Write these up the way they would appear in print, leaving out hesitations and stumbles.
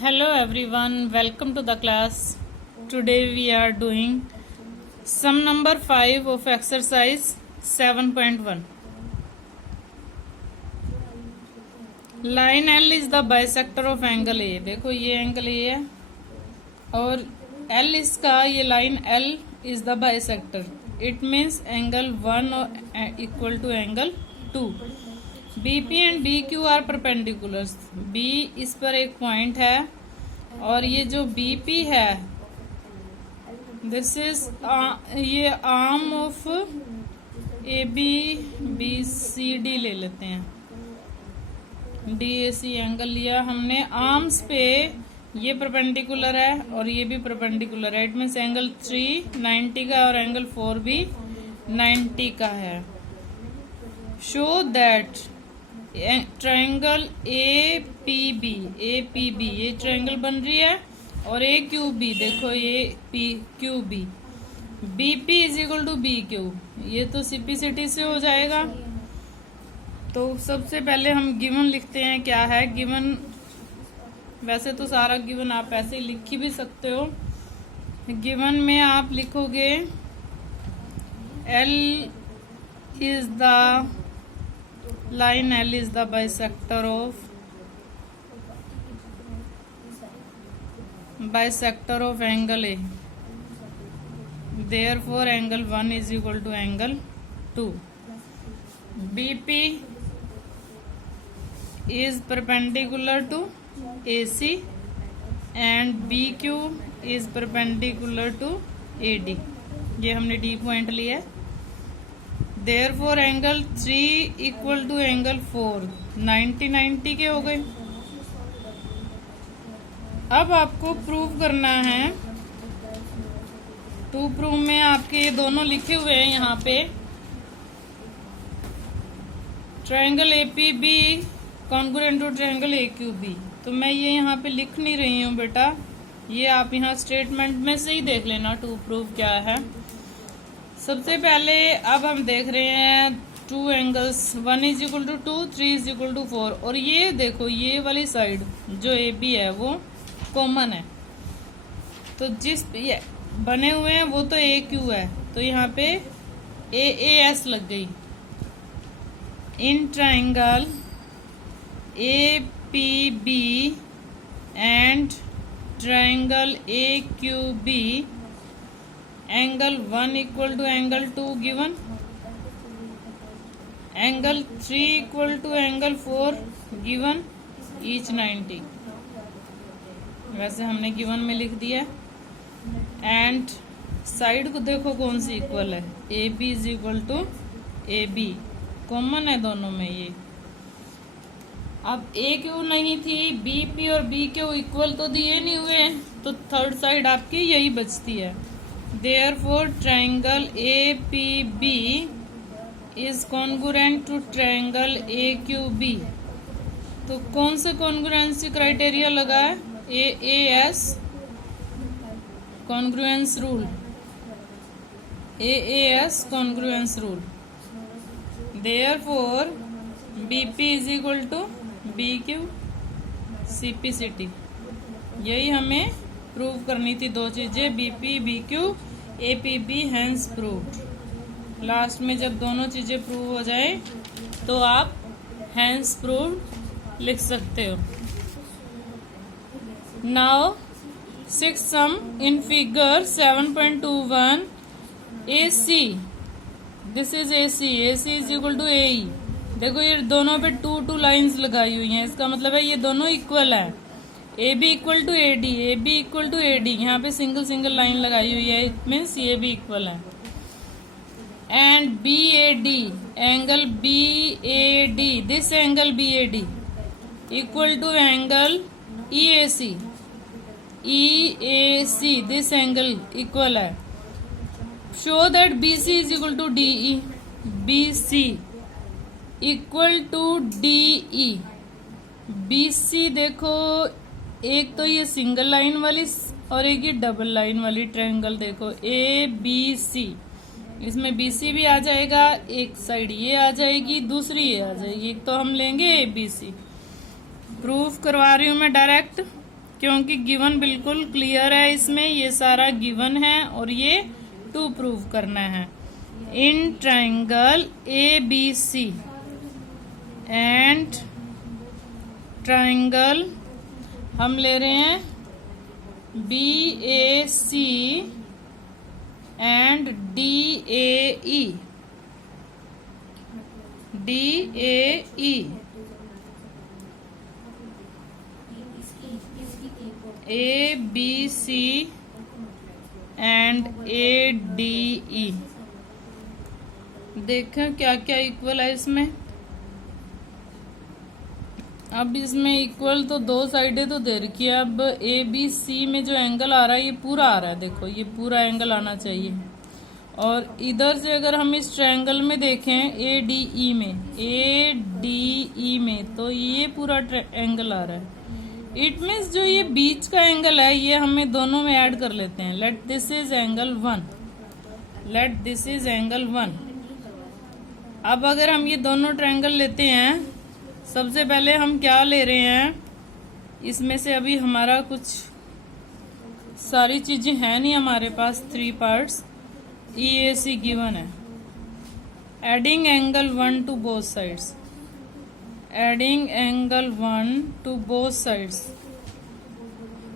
Hello everyone, welcome to the class. Today we are doing sum number 5 of exercise 7.1. Line L is the bisector of angle A. देखो ये angle A है और L इसका ये line L is the bisector. It means angle 1 equal to angle 2. BP and BQ are perpendiculars. B इस पर एक point है और ये जो BP है दिस इज ये आर्म ऑफ ABCD ले लेते हैं. DAC एंगल लिया हमने. आर्म्स पे ये परपेंडिकुलर है और ये भी परपेंडिकुलर है. इट मीन्स एंगल 3 90 का और एंगल 4 भी 90 का है. शो दैट ट्रायंगल APB ये ट्रायंगल बन रही है और AQB देखो ये PQB BP is equal to BQ. ये तो CPCT से हो जाएगा. तो सबसे पहले हम गिवन लिखते हैं. क्या है गिवन? वैसे तो सारा गिवन आप ऐसे ही लिख ही भी सकते हो. गिवन में आप लिखोगे line L is the bisector of angle A. Therefore angle 1 is equal to angle 2. BP is perpendicular to AC and BQ is perpendicular to AD. ये हमने D पॉइंट लिया है. Therefore angle 3 equal to angle 4 90 के हो गए. अब आपको prove करना है. टू प्रूव में आपके ये दोनों लिखे हुए हैं यहाँ पे. Triangle APB congruent to triangle AQB. तो मैं ये यहाँ पे लिख नहीं रही हूँ बेटा. ये आप यहाँ स्टेटमेंट में से ही देख लेना टू प्रूव क्या है. सबसे पहले अब हम देख रहे हैं two angles. 1 is equal to 2, 3 is equal to 4. और ये देखो ये वाली साइड जो AB है वो कॉमन है. तो जिस ये बने हुए हैं वो तो AQ है. तो यहाँ पे AAS लग गई. In triangle APB and triangle AQB angle 1 equal to angle 2 given, angle 3 equal to angle 4 given, each 90. वैसे हमने गिवन में लिख दिया. एंड साइड को देखो कौन सी इक्वल है. AB is equal to AB common है दोनों में. ये अब AQ नहीं थी, BP और BQ इक्वल तो दिए नहीं हुए, तो थर्ड साइड आपकी यही बचती है. Therefore triangle APB is congruent to triangle AQB. तो कौन सा कॉन्ग्रुएंसी क्राइटेरिया लगा है? AAS congruence rule. AAS congruence rule. Therefore BP is equal to BQ CPCT. यही हमें प्रूव करनी थी. दो चीजें BP BQ APB hence proved. लास्ट में जब दोनों चीजें प्रूव हो जाए तो आप हैंस प्रूव्ड लिख सकते हो. Now six sum in figure 7.21 AC. This is AC. AC is equal to AE. देखो ये दोनों पे 2 लाइंस लगाई हुई हैं. इसका मतलब है ये दोनों इक्वल है. AB equal to AD, AB equal to AD. यहाँ पे सिंगल लाइन लगाई हुई है. इट मीन्स ये भी इक्वल है. And BAD angle BAD this angle BAD equal to angle EAC this angle equal है. Show that BC is equal to DE. BC equal to DE. BC देखो एक तो ये सिंगल लाइन वाली और एक ये डबल लाइन वाली ट्रायंगल. देखो ABC. इसमें BC भी आ जाएगा. एक साइड ये आ जाएगी, दूसरी ये आ जाएगी. तो हम लेंगे ABC. प्रूफ करवा रही हूं मैं डायरेक्ट. क्योंकि गिवन बिल्कुल क्लियर है, इसमें ये सारा गिवन है और ये टू प्रूव करना है। In triangle ABC and triangle हम ले रहे हैं BAC and DAE। ABC and ADE। देखें क्या क्या इक्वल है इसमें। अब इसमें इक्वल तो दो साइडें तो दे रखी है। अब ABC में जो एंगल आ रहा है ये पूरा आ रहा है, देखो ये पूरा एंगल आना चाहिए। और इधर से अगर हम इस ट्रायंगल में देखें ADE में तो ये पूरा एंगल आ रहा है। इट मीन्स जो ये बीच का एंगल है ये हमें दोनों में ऐड कर लेते हैं। Let this is angle 1। अब अगर हम ये दोनों ट्रायंगल लेते हैं, सबसे पहले हम क्या ले रहे हैं, इसमें से अभी हमारा कुछ सारी चीजें हैं नहीं हमारे पास, 3 पार्ट्स। EAC गिवन है। Adding angle 1 to both sides.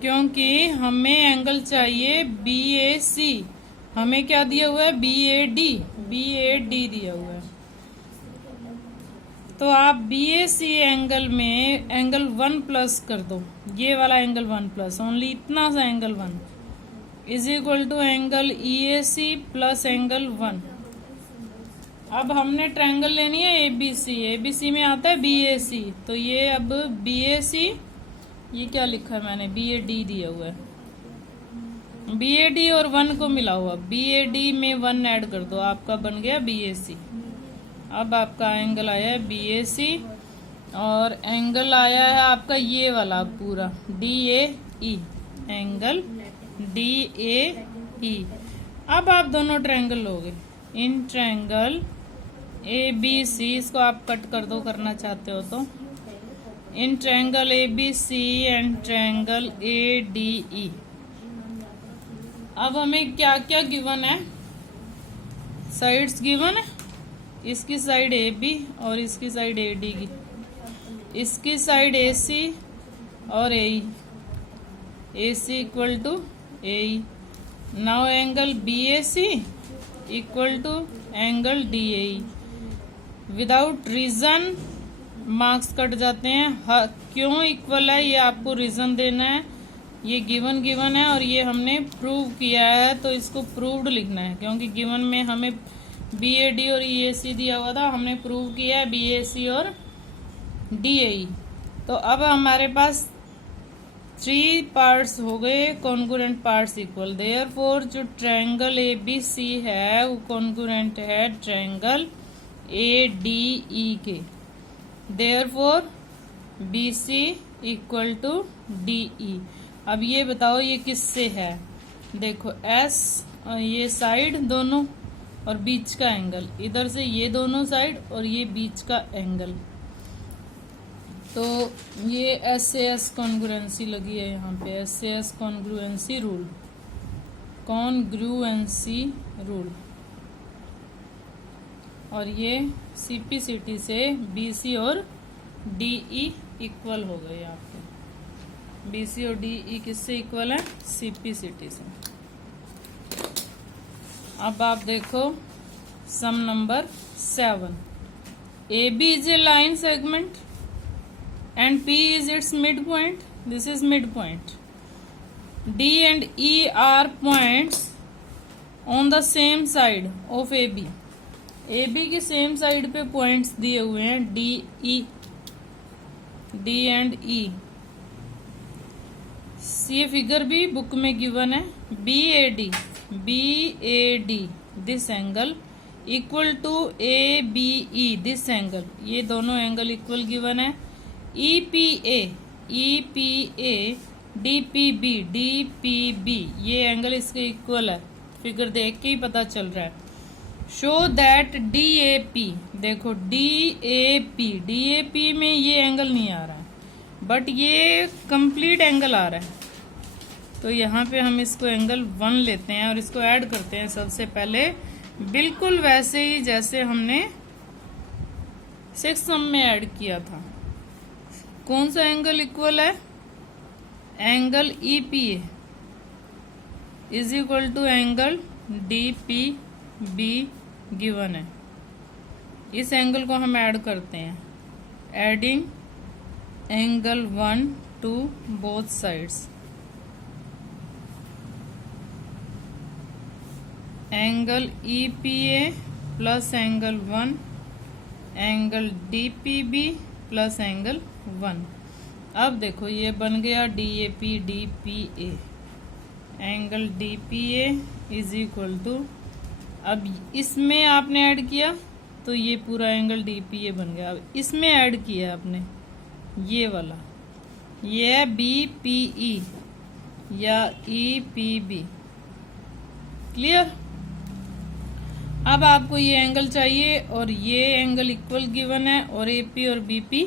क्योंकि हमें एंगल चाहिए BAC, हमें क्या दिया हुआ है BAD दिया हुआ है। तो आप BAC एंगल में एंगल 1 प्लस कर दो, ये वाला एंगल 1 प्लस, ओनली इतना सा angle 1 is equal to angle EAC plus angle 1। अब हमने ट्रायंगल लेनी है ABC में आता है BAC, तो ये अब BAC, ये क्या लिखा है मैंने, BAD दिया हुआ है। BAD और 1 को मिला हुआ, BAD में 1 ऐड कर दो, आपका बन गया BAC। अब आपका एंगल आया है BAC और एंगल आया है आपका ये वाला पूरा DAE, एंगल DAE। अब आप दोनों ट्रायंगल लोगे। इन ट्रायंगल ABC, इसको आप कट कर दो करना चाहते हो तो। In triangle ABC and triangle ADE। अब हमें क्या क्या गिवन है, साइड्स गिवन है। इसकी साइड AB और इसकी साइड AD की, इसकी साइड AC और AC equal to AE। Now angle BAC equal to angle DAE। Without reason marks cut जाते हैं। क्यों इक्वल है ये आपको रीजन देना है। ये गिवन है और ये हमने प्रूव किया है, तो इसको प्रूव्ड लिखना है, क्योंकि गिवन में हमें BAD और EAC दिया हुआ था, हमने प्रूव किया है BAC और DAE। तो अब हमारे पास 3 पार्ट्स हो गए, कॉन्ग्रुएंट पार्ट्स इक्वल। देयरफॉर जो ट्रायंगल ABC है वो कॉन्ग्रुएंट है ट्रायंगल ADE के। Therefore BC equal to DE। अब ये बताओ ये किससे है, देखो S और ये साइड दोनों और बीच का एंगल, इधर से ये दोनों साइड और ये बीच का एंगल, तो ये SAS कॉन्ग्रुएंसी लगी है यहाँ पे, SAS कॉन्ग्रुएंसी रूल। और ये CPCT से BC और DE इक्वल हो गए आपके। BC और DE किससे इक्वल है, CPCT से। अब आप देखो सम number 7। AB is a line segment and P is its midpoint. This is midpoint. D and E are points on the same side of AB. AB की सेम साइड पे points दिए हुए हैं D एंड E। ये figure भी book में given है। BAD this angle equal to ABE this angle, ये दोनों एंगल इक्वल गिवन है। EPA DPB ये एंगल इसके इक्वल है, फिगर देख के ही पता चल रहा है। शो दैट DAP, देखो DAP में ये एंगल नहीं आ रहा है, बट ये कंप्लीट एंगल आ रहा है, तो यहाँ पे हम इसको एंगल 1 लेते हैं और इसको ऐड करते हैं सबसे पहले, बिल्कुल वैसे ही जैसे हमने 6th सम में ऐड किया था। कौन सा एंगल इक्वल है? Angle EPA is equal to angle DPB given है। इस एंगल को हम ऐड करते हैं, adding angle 1 to both sides. Angle EPA plus angle 1, angle DPB plus angle 1। अब देखो ये बन गया DAP DPA। Angle DPA is equal to, अब इसमें आपने ऐड किया तो ये पूरा एंगल DPA बन गया। अब इसमें ऐड किया आपने ये वाला, ये है BPE या EPB। क्लियर? अब आपको ये एंगल चाहिए और ये एंगल इक्वल गिवन है और AP और BP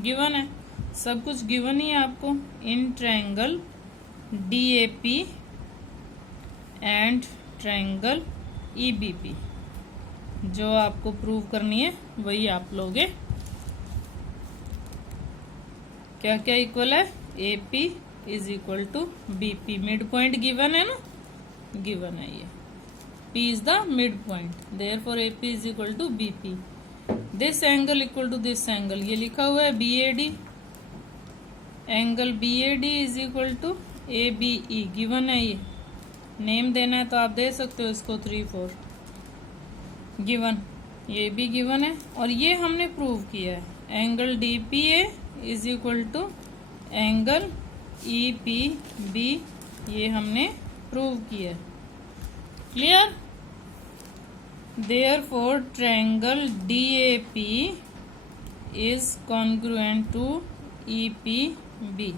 गिवन है, सब कुछ गिवन ही है आपको। In triangle DAP and triangle EBP जो आपको प्रूव करनी है वही आप लोगे। क्या क्या इक्वल है? AP is equal to BP। Mid point given है ना, गिवन है ये, P is the midpoint, therefore AP is equal to BP. This angle equal to this angle, ये लिखा हुआ है BAD। Angle BAD is equal to ABE given है। ये नेम देना है तो आप दे सकते हो इसको 3 4 गिवन, ये भी गिवन है और ये हमने प्रूव किया है। Angle DPA is equal to angle EPB, ये हमने प्रूव किया है। Clear? Therefore, triangle DAP is congruent to EPB.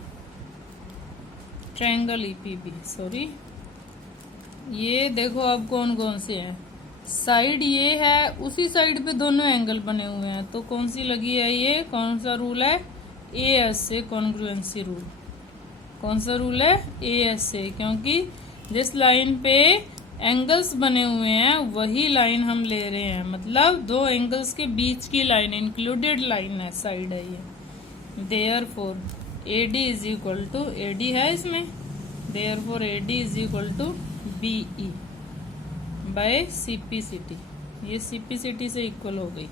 Triangle EPB, sorry। ये देखो अब कौन कौन से हैं। साइड ये है, उसी साइड पे दोनों एंगल बने हुए हैं, तो कौन सी लगी है ये? कौन सा रूल है? AS से कॉन्ग्रुएंसी रूल। कौन सा रूल है? AS से, क्योंकि जिस लाइन पे एंगल्स बने हुए हैं वही लाइन हम ले रहे हैं, मतलब दो एंगल्स के बीच की लाइन, इंक्लूडेड लाइन है, साइड है ये। Therefore AD is equal to, AD है इसमें, therefore AD is equal to BE by CPCT। ये CPCT से इक्वल हो गई।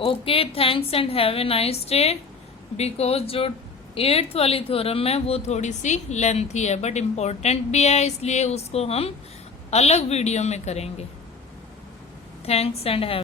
Okay, thanks and have a nice day. Because जो 8th वाली थ्योरम है वो थोड़ी सी लेंथी है बट इम्पोर्टेंट भी है, इसलिए उसको हम अलग वीडियो में करेंगे। Thanks and have